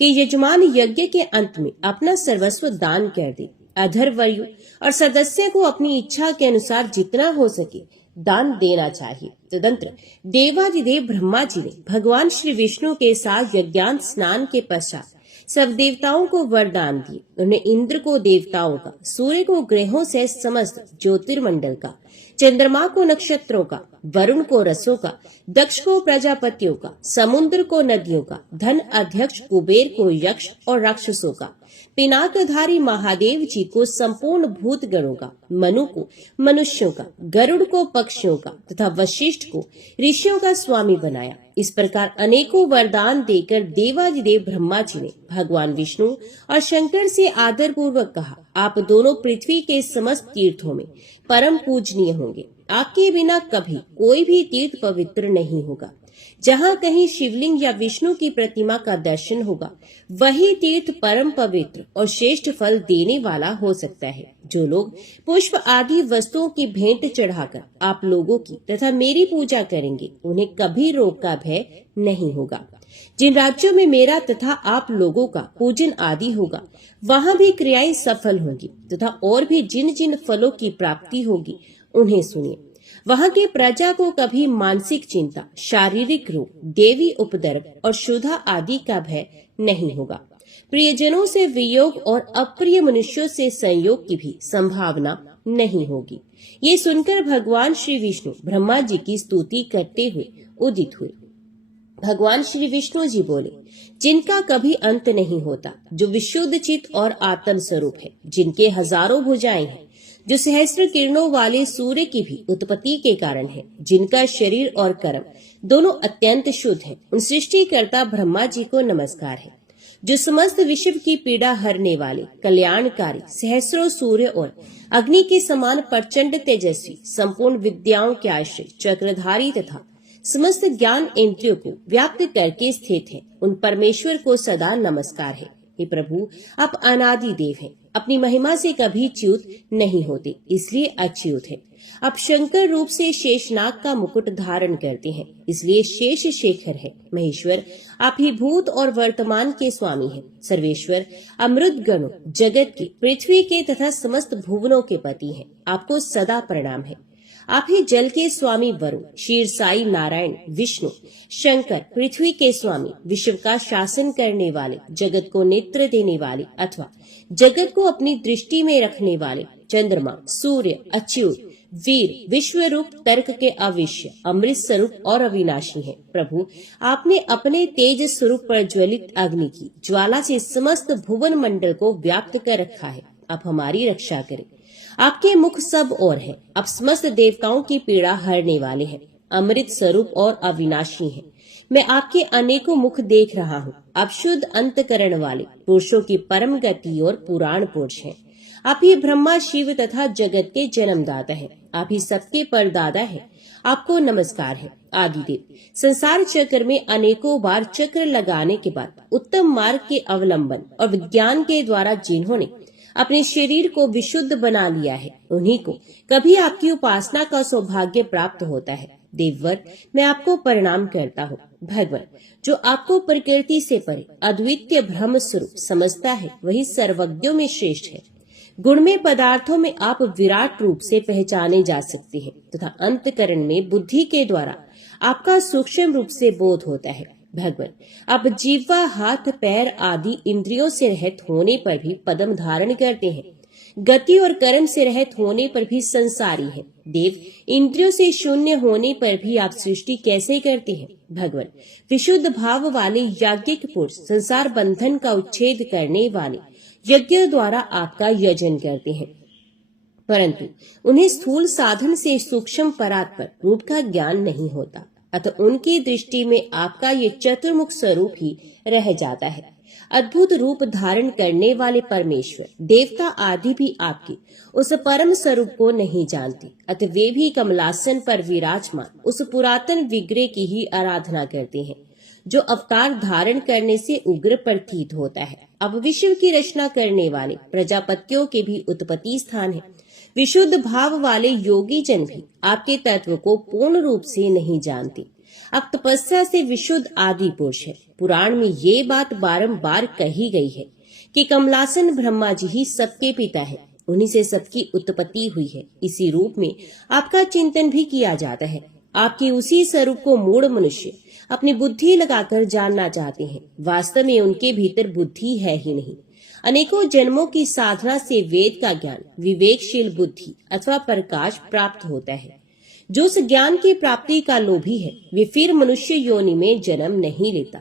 कि यजमान यज्ञ के अंत में अपना सर्वस्व दान कर दे। अधर्वयु और सदस्य को अपनी इच्छा के अनुसार जितना हो सके दान देना चाहिए। तदंतर देवादिदेव ब्रह्मा जी ने भगवान श्री विष्णु के साथ यज्ञांत स्नान के पश्चात सब देवताओं को वरदान दिए। उन्हें इंद्र को देवताओं का, सूर्य को ग्रहों से समस्त ज्योतिर्मंडल का, चंद्रमा को नक्षत्रों का, वरुण को रसों का, दक्ष को प्रजापतियों का, समुद्र को नदियों का, धन अध्यक्ष कुबेर को यक्ष और राक्षसों का, पिनाकधारी महादेव जी को संपूर्ण भूत गणों का, मनु को मनुष्यों का, गरुड़ को पक्षियों का तथा वशिष्ठ को ऋषियों का स्वामी बनाया। इस प्रकार अनेकों वरदान देकर देवादिदेव ब्रह्मा जी ने भगवान विष्णु और शंकर से आदर पूर्वक कहा, आप दोनों पृथ्वी के समस्त तीर्थों में परम पूजनीय होंगे। आपके बिना कभी कोई भी तीर्थ पवित्र नहीं होगा। जहाँ कहीं शिवलिंग या विष्णु की प्रतिमा का दर्शन होगा, वही तीर्थ परम पवित्र और श्रेष्ठ फल देने वाला हो सकता है। जो लोग पुष्प आदि वस्तुओं की भेंट चढ़ाकर आप लोगों की तथा मेरी पूजा करेंगे, उन्हें कभी रोग का भय नहीं होगा। जिन राज्यों में मेरा तथा आप लोगों का पूजन आदि होगा, वहाँ भी क्रियाएं सफल होंगी तथा और भी जिन जिन फलों की प्राप्ति होगी उन्हें सुनिए। वहाँ की प्रजा को कभी मानसिक चिंता, शारीरिक रोग, देवी उपद्रव और क्षुधा आदि का भय नहीं होगा। प्रियजनों से वियोग और अप्रिय मनुष्यों से संयोग की भी संभावना नहीं होगी। ये सुनकर भगवान श्री विष्णु ब्रह्मा जी की स्तुति करते हुए उदित हुए। भगवान श्री विष्णु जी बोले, जिनका कभी अंत नहीं होता, जो विशुद्ध चित्त और आत्म स्वरूप है, जिनके हजारों भुजाएं हैं, जो सहस्त्र किरणों वाले सूर्य की भी उत्पत्ति के कारण है, जिनका शरीर और कर्म दोनों अत्यंत शुद्ध है, उन सृष्टिकर्ता ब्रह्मा जी को नमस्कार है। जो समस्त विश्व की पीड़ा हरने वाले, कल्याणकारी, सहस्रों सूर्य और अग्नि के समान प्रचंड तेजस्वी, संपूर्ण विद्याओं के आश्रय, चक्रधारी तथा समस्त ज्ञान इंद्रियों को व्याप्त करके स्थित है, उन परमेश्वर को सदा नमस्कार है। हे प्रभु, आप अनादि देव हैं, अपनी महिमा से कभी च्युत नहीं होते, इसलिए अच्युत है। आप शंकर रूप से शेषनाग का मुकुट धारण करते हैं, इसलिए शेष शेखर है। महेश्वर, आप ही भूत और वर्तमान के स्वामी हैं। सर्वेश्वर, अमृत गणों, जगत के, पृथ्वी के तथा समस्त भुवनों के पति हैं। आपको सदा प्रणाम है। आप ही जल के स्वामी वरुण, क्षीर साई नारायण, विष्णु, शंकर, पृथ्वी के स्वामी, विश्व का शासन करने वाले, जगत को नेत्र देने वाले अथवा जगत को अपनी दृष्टि में रखने वाले, चंद्रमा, सूर्य, अच्युत, वीर, विश्व रूप, तर्क के अविश्य, अमृत स्वरूप और अविनाशी हैं। प्रभु, आपने अपने तेज स्वरूप पर ज्वलित अग्नि की ज्वाला से समस्त भुवन मंडल को व्याप्त कर रखा है। आप हमारी रक्षा करें। आपके मुख सब और है। आप समस्त देवताओं की पीड़ा हरने वाले हैं, अमृत स्वरूप और अविनाशी हैं। मैं आपके अनेकों मुख देख रहा हूँ। आप शुद्ध अंतकरण वाले, पुरुषों की परम गति और पुराण पुरुष हैं। आप ही ब्रह्मा, शिव तथा जगत के जन्मदाता हैं। आप ही सबके परदादा हैं। आपको नमस्कार है। आदिदेव, संसार चक्र में अनेकों बार चक्र लगाने के बाद उत्तम मार्ग के अवलंबन और विज्ञान के द्वारा जिन्होंने अपने शरीर को विशुद्ध बना लिया है, उन्हीं को कभी आपकी उपासना का सौभाग्य प्राप्त होता है। देववर, मैं आपको प्रणाम करता हूँ। भगवान, जो आपको प्रकृति से परे अद्वितीय ब्रह्म स्वरूप समझता है, वही सर्वज्ञों में श्रेष्ठ है। गुणमय पदार्थों में आप विराट रूप से पहचाने जा सकते हैं तथा अंतकरण में बुद्धि के द्वारा आपका सूक्ष्म रूप से बोध होता है। भगवान, आप जीवा, हाथ, पैर आदि इंद्रियों से रहित होने पर भी पद्म धारण करते हैं। गति और कर्म से रहित होने पर भी संसारी है। देव, इंद्रियों से शून्य होने पर भी आप सृष्टि कैसे करते हैं? भगवान, विशुद्ध भाव वाले याज्ञिक पुरुष संसार बंधन का उच्छेद करने वाले यज्ञ द्वारा आपका यजन करते हैं, परंतु उन्हें स्थूल साधन से सूक्ष्म परात्पर रूप का ज्ञान नहीं होता, अतः उनकी दृष्टि में आपका ये चतुर्मुख स्वरूप ही रह जाता है। अद्भुत रूप धारण करने वाले परमेश्वर, देवता आदि भी आपके उस परम स्वरूप को नहीं जानते, अतः वे भी कमलासन पर विराजमान उस पुरातन विग्रह की ही आराधना करते हैं, जो अवतार धारण करने से उग्र प्रतीत होता है। अब विश्व की रचना करने वाले प्रजापतियों के भी उत्पत्ति स्थान है। विशुद्ध भाव वाले योगी जन भी आपके तत्व को पूर्ण रूप से नहीं जानते। आप तपस्या से विशुद्ध आदि पुरुष है। पुराण में ये बात बारंबार कही गई है कि कमलासन ब्रह्मा जी ही सबके पिता है, उन्हीं से सबकी उत्पत्ति हुई है। इसी रूप में आपका चिंतन भी किया जाता है। आपके उसी स्वरूप को मूढ़ मनुष्य अपनी बुद्धि लगाकर जानना चाहते हैं। वास्तव में उनके भीतर बुद्धि है ही नहीं। अनेकों जन्मों की साधना से वेद का ज्ञान, विवेकशील बुद्धि अथवा प्रकाश प्राप्त होता है। जो उस ज्ञान की प्राप्ति का लोभी है, वे फिर मनुष्य योनि में जन्म नहीं लेता।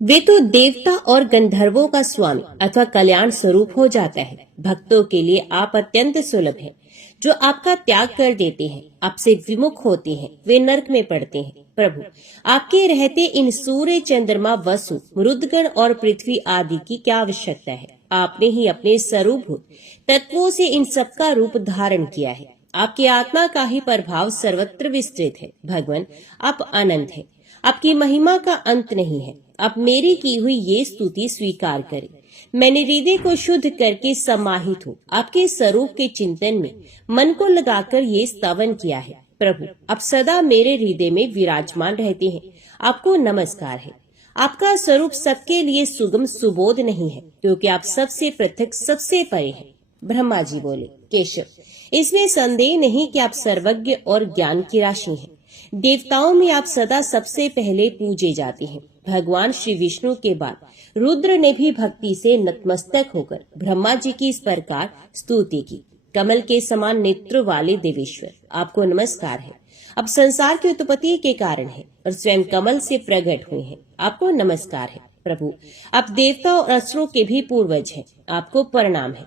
वे तो देवता और गंधर्वों का स्वामी अथवा कल्याण स्वरूप हो जाता है। भक्तों के लिए आप अत्यंत सुलभ हैं। जो आपका त्याग कर देते हैं, आपसे विमुख होते हैं, वे नरक में पड़ते हैं। प्रभु, आपके रहते इन सूर्य, चंद्रमा, वसु, मरुदगण और पृथ्वी आदि की क्या आवश्यकता है? आपने ही अपने स्वरूपभूत तत्वों से इन सबका रूप धारण किया है। आपकी आत्मा का ही प्रभाव सर्वत्र विस्तृत है। भगवान, आप अनंत हैं। आपकी महिमा का अंत नहीं है। आप मेरी की हुई ये स्तुति स्वीकार करें। मैंने हृदय को शुद्ध करके समाहित हूँ। आपके स्वरूप के चिंतन में मन को लगाकर ये स्तवन किया है। प्रभु, आप सदा मेरे हृदय में विराजमान रहते हैं। आपको नमस्कार है। आपका स्वरूप सबके लिए सुगम सुबोध नहीं है, क्योंकि आप सबसे पृथक, सबसे परे हैं। ब्रह्मा जी बोले, केशव, इसमें संदेह नहीं कि आप सर्वज्ञ और ज्ञान की राशि हैं। देवताओं में आप सदा सबसे पहले पूजे जाते हैं। भगवान श्री विष्णु के बाद रुद्र ने भी भक्ति से नतमस्तक होकर ब्रह्मा जी की इस प्रकार स्तुति की। कमल के समान नेत्र वाले देवेश्वर, आपको नमस्कार है। अब संसार की उत्पत्ति के कारण है और स्वयं कमल से प्रकट हुए हैं। आपको नमस्कार है। प्रभु, आप देवता और असुरों के भी पूर्वज हैं। आपको प्रणाम है।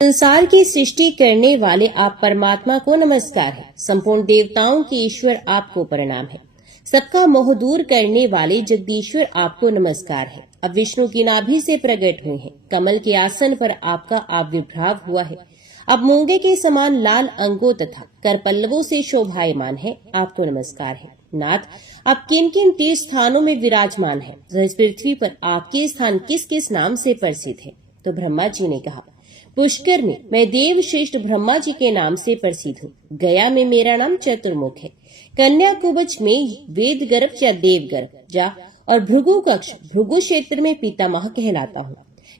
संसार की सृष्टि करने वाले आप परमात्मा को नमस्कार है। संपूर्ण देवताओं के ईश्वर आपको प्रणाम है। सबका मोह दूर करने वाले जगदीश्वर आपको नमस्कार है। अब विष्णु की नाभि से प्रकट हुए हैं। कमल के आसन पर आपका आविर्भाव हुआ है। अब मूंगे के समान लाल अंगों तथा करपल्लवों से शोभायमान है। आपको नमस्कार है। नाथ, आप किन किन तीर्थ स्थानों में विराजमान है? इस पृथ्वी पर आपके स्थान किस किस नाम से प्रसिद्ध है? तो ब्रह्मा जी ने कहा, पुष्कर में मैं देव श्रेष्ठ ब्रह्मा जी के नाम से प्रसिद्ध हूँ। गया में मेरा नाम चतुर्मुख है। कन्याकुब्ज में वेद गर्भ या देव गर्भ जा और भृगु कक्ष भृगु क्षेत्र में पितामह कहलाता हूँ।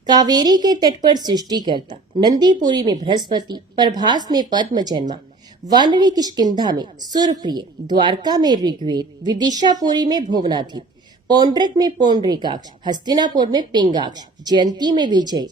कावेरी के तट पर सृष्टि करता, नंदीपुरी में बृहस्पति, प्रभास में पद्म जन्मा, वानरी किष्किंधा में सुरप्रिय, द्वारका में ऋग्वेद, विदिशापुरी में भुवनाधिप, पौंड्रक में पौंडरीकाक्ष, हस्तिनापुर में पिंगाक्ष, जयंती में विजय,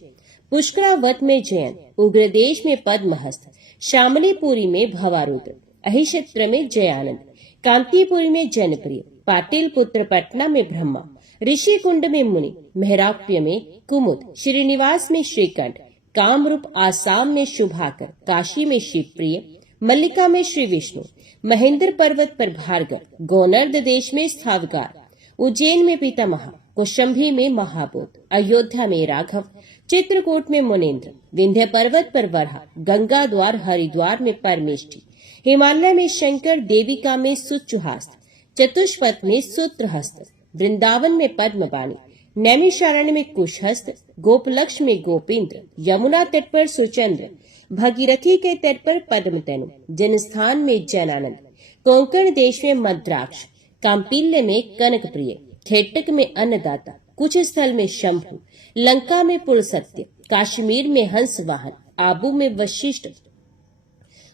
पुष्करावत में जयंत, उग्रदेश में पद्महस्त, श्यामलीपुरी में भवारुद्र, अहिक्षेत्र में जयानंद, कांतीपुरी में जनप्रिय, पाटिल पुत्र पटना में ब्रह्मा, ऋषिकुंड में मुनि, मेहराप्य में कुमुद, श्रीनिवास में श्रीकंठ, कामरूप आसाम में शुभाकर, काशी में शिवप्रिय, मल्लिका में श्री विष्णु, महेंद्र पर्वत पर भार्गव, गोनर्द देश में स्थावकार, उज्जैन में पितामह, कौशंबी में महाबोध, अयोध्या में राघव, चित्रकूट में मुनेन्द्र, विंध्य पर्वत पर वराह, गंगा द्वार हरिद्वार में परमेष्ठी, हिमालय में शंकर, देविका में सुचुहास्त, चतुष्पथ में सूत्रहस्त, वृंदावन में पद्मपाणि, नैमिषारण्य में कुशहस्त, गोपलक्ष में गोपेंद्र, यमुना तट पर सुचंद्र, भगीरथी के तट पर पद्मतनु, जनस्थान में जनानंद, कोंकण देश में मद्राक्ष, काम्पिल्य में कनक प्रिय, ठेटक में अन्नदाता, कुछ स्थल में शंभु, लंका में पुलसत्य, कश्मीर में हंस वाहन, आबू में वशिष्ठ,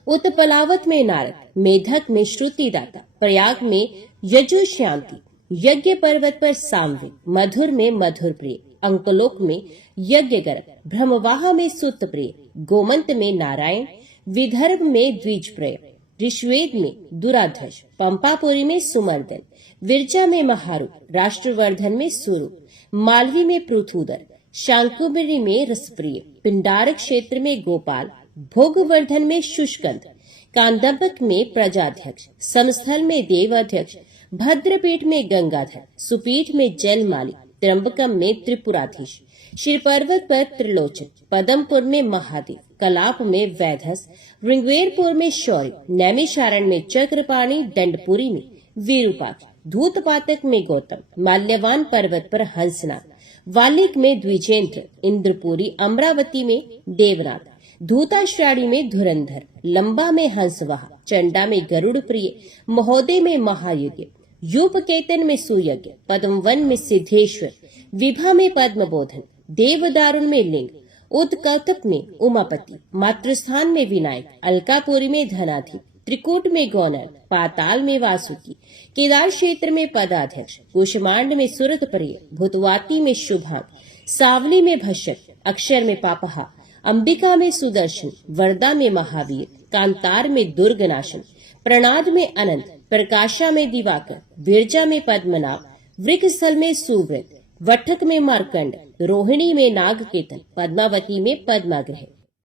उत्पलावत में नारद, मेधक में श्रुतिदाता, प्रयाग में यजुशांति, यज्ञ पर्वत पर साम्वे, मधुर में मधुर प्रिय, अंकलोक में यज्ञगरक, ब्रह्मवाह में सुत प्रिय, गोमंत में नारायण, विदर्भ में द्विजप्रिय, ऋग्वेद में दुराधर्ष, पंपापुरी में सुमर्दन, विरजा में महारूप, राष्ट्रवर्धन में स्वरूप, मालवी में पृथुदर, शांकुबरी में रसप्रिय, पिंडारक क्षेत्र में गोपाल, भोगवर्धन में शुष्कंद, कांदबक में प्रजाध्यक्ष, समस्थल में देवाध्यक्ष, भद्रपीठ में गंगाधर, सुपीठ में जलमाली, त्र्यंबकम में त्रिपुराधीश, श्री पर्वत पर त्रिलोचन, पदमपुर में महादेव, कलाप में वैधस, ऋग्वेदपुर में शौर्य, नैमिषारण्य में चक्रपाणी, दंडपुरी में विरूपाक्ष, धूतपातक में गौतम, माल्यवान पर्वत पर हंसनाथ, वालिक में द्विजेंद्र, इंद्रपुरी, अमरावती में देवनाथ, धूताश्राणी में धुरंधर, लंबा में हंसवाहा, चंडा में गरुड़ प्रिय, महोदय में महायज्ञ, यूपकेतन में सुयज्ञ, पद्मवन में सिद्धेश्वर, विभा में पद्मबोधन, देवदारुण में लिंग, उत्कौतप में उमापति, मातृस्थान में विनायक, अलकापुरी में धनाधि, त्रिकूट में गौनर, पाताल में वासुकी, केदार क्षेत्र में पदाध्यक्ष, कुष्मांड में सुरत प्रिय, भूतवाती में शुभांग, सावली में भशक, अक्षर में पापहा, अंबिका में सुदर्शन, वर्दा में महावीर, कांतार में दुर्गनाशन, प्रणाद में अनंत, प्रकाशा में दिवाकर, विरजा में पद्मनाभ, वृक्षस्थल में सुव्रत, वठक में मार्कंड, रोहिणी में नागकेतन, पद्मावती में पद्माग्रह,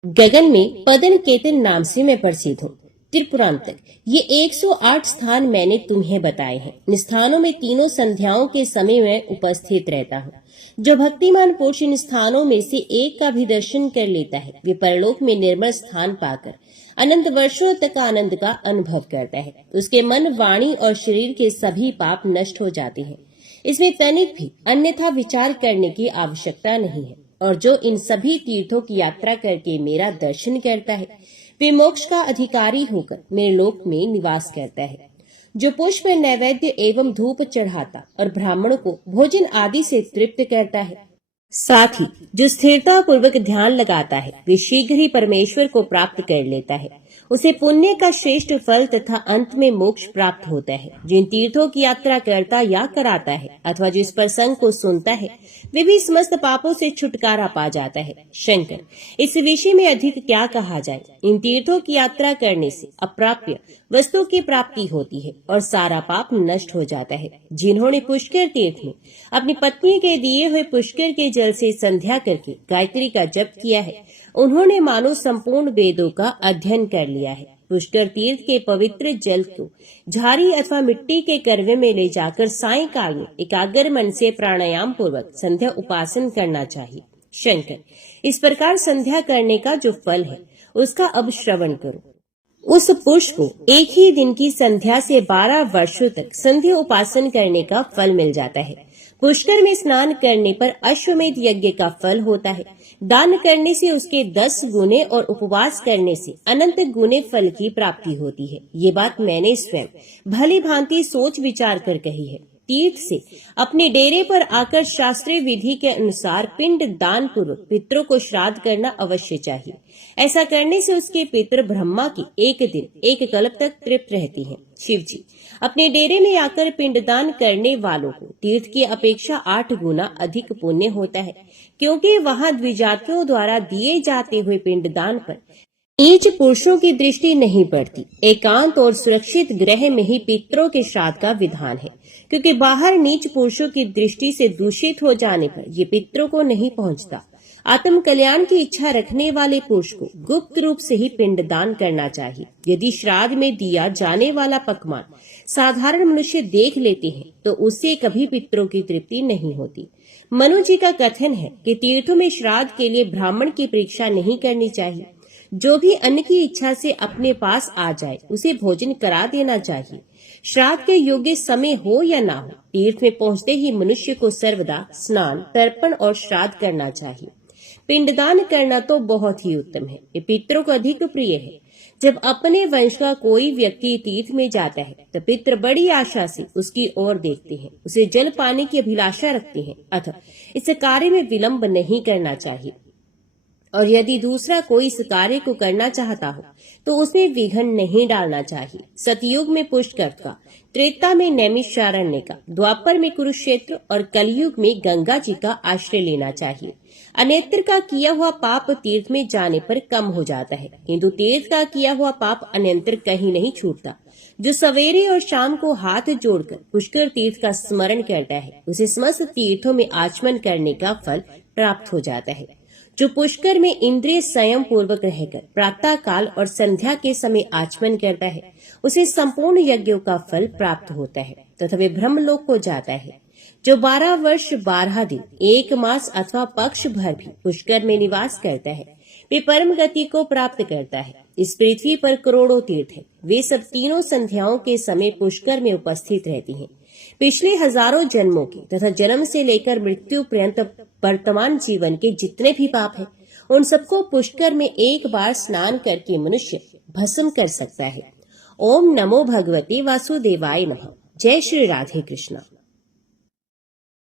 गगन में पदन केतन नाम से मैं प्रसिद्ध हूँ। त्रिपुरांतक, ये 108 स्थान मैंने तुम्हें बताए हैं। इन स्थानों में तीनों संध्याओं के समय में उपस्थित रहता हूँ। जो भक्तिमान पुरुष इन स्थानों में से एक का भी दर्शन कर लेता है, वे परलोक में निर्मल स्थान पाकर अनंत वर्षों तक आनंद का अनुभव करता है। उसके मन, वाणी और शरीर के सभी पाप नष्ट हो जाते हैं। इसमें तनिक भी अन्यथा विचार करने की आवश्यकता नहीं है। और जो इन सभी तीर्थों की यात्रा करके मेरा दर्शन करता है, वे मोक्ष का अधिकारी होकर मेरे लोक में निवास करता है। जो पुष्प, नैवेद्य एवं धूप चढ़ाता और ब्राह्मणों को भोजन आदि से तृप्त करता है, साथ ही जो स्थिरता पूर्वक ध्यान लगाता है, वे शीघ्र ही परमेश्वर को प्राप्त कर लेता है। उसे पुण्य का श्रेष्ठ फल तथा अंत में मोक्ष प्राप्त होता है। जिन तीर्थों की यात्रा करता या कराता है अथवा जो इस प्रसंग को सुनता है, वे भी समस्त पापों से छुटकारा पा जाता है। शंकर, इस विषय में अधिक क्या कहा जाए। इन तीर्थों की यात्रा करने से अप्राप्य वस्तु की प्राप्ति होती है और सारा पाप नष्ट हो जाता है। जिन्होंने पुष्कर तीर्थ में अपनी पत्नी के दिए हुए पुष्कर के जल से संध्या करके गायत्री का जप किया है, उन्होंने मानो संपूर्ण वेदों का अध्ययन कर लिया है। पुष्कर तीर्थ के पवित्र जल को झाड़ी अथवा मिट्टी के करवे में ले जाकर सायंकाल में एकाग्र मन से प्राणायाम पूर्वक संध्या उपासन करना चाहिए। शंकर, इस प्रकार संध्या करने का जो फल है उसका अब श्रवण करो। उस पुरुष को एक ही दिन की संध्या से 12 वर्षों तक संध्या उपासन करने का फल मिल जाता है। पुष्कर में स्नान करने पर अश्वमेध यज्ञ का फल होता है। दान करने से उसके 10 गुने और उपवास करने से अनंत गुने फल की प्राप्ति होती है। ये बात मैंने स्वयं भली भांति सोच विचार कर कही है। तीर्थ से अपने डेरे पर आकर शास्त्रीय विधि के अनुसार पिंड दान पूर्वक पितरों को श्राद्ध करना अवश्य चाहिए। ऐसा करने से उसके पितर ब्रह्मा की एक दिन एक कल्प तक तृप्त रहती हैं। शिव जी अपने डेरे में आकर पिंडदान करने वालों को तीर्थ की अपेक्षा 8 गुना अधिक पुण्य होता है, क्योंकि वहां द्विजातियों द्वारा दिए जाते हुए पिंडदान पर नीच पुरुषों की दृष्टि नहीं पड़ती। एकांत और सुरक्षित ग्रह में ही पितरों के श्राद्ध का विधान है, क्योंकि बाहर नीच पुरुषों की दृष्टि से दूषित हो जाने पर ये पितरों को नहीं पहुंचता। आत्म कल्याण की इच्छा रखने वाले पुरुष को गुप्त रूप से ही पिंडदान करना चाहिए। यदि श्राद्ध में दिया जाने वाला पकवान साधारण मनुष्य देख लेते हैं तो उससे कभी पितरों की तृप्ति नहीं होती। मनु जी का कथन है कि तीर्थों में श्राद्ध के लिए ब्राह्मण की परीक्षा नहीं करनी चाहिए। जो भी अन्न की इच्छा से अपने पास आ जाए उसे भोजन करा देना चाहिए। श्राद्ध के योग्य समय हो या ना हो, तीर्थ में पहुंचते ही मनुष्य को सर्वदा स्नान, तर्पण और श्राद्ध करना चाहिए। पिंडदान करना तो बहुत ही उत्तम है, ये पितरों को अधिक प्रिय है। जब अपने वंश का कोई व्यक्ति तीर्थ में जाता है तो पितर बड़ी आशा से उसकी ओर देखते हैं, उसे जल पाने की अभिलाषा रखते हैं, अतः इस कार्य में विलंब नहीं करना चाहिए। और यदि दूसरा कोई इस कार्य को करना चाहता हो तो उसमें विघ्न नहीं डालना चाहिए। सतयुग में पुष्कर का, त्रेता में नैमिषारण्य का, द्वापर में कुरुक्षेत्र और कलयुग में गंगा जी का आश्रय लेना चाहिए। अन्यत्र का किया हुआ पाप तीर्थ में जाने पर कम हो जाता है, किंतु तीर्थ का किया हुआ पाप अन्यत्र कहीं नहीं छूटता। जो सवेरे और शाम को हाथ जोड़कर पुष्कर तीर्थ का स्मरण करता है उसे समस्त तीर्थों में आचमन करने का फल प्राप्त हो जाता है। जो पुष्कर में इंद्रिय संयम पूर्वक रहकर प्रातः काल और संध्या के समय आचमन करता है उसे संपूर्ण यज्ञों का फल प्राप्त होता है तथा वे ब्रह्मलोक को जाता है। जो 12 वर्ष 12 दिन 1 मास अथवा पक्ष भर भी पुष्कर में निवास करता है वे परम गति को प्राप्त करता है। इस पृथ्वी पर करोड़ों तीर्थ है, वे सब तीनों संध्याओं के समय पुष्कर में उपस्थित रहती हैं। पिछले हजारों जन्मों के तथा जन्म से लेकर मृत्यु पर्यंत वर्तमान जीवन के जितने भी पाप हैं उन सबको पुष्कर में एक बार स्नान करके मनुष्य भस्म कर सकता है। ओम नमो भगवते वासुदेवाय नमः। जय श्री राधे कृष्ण।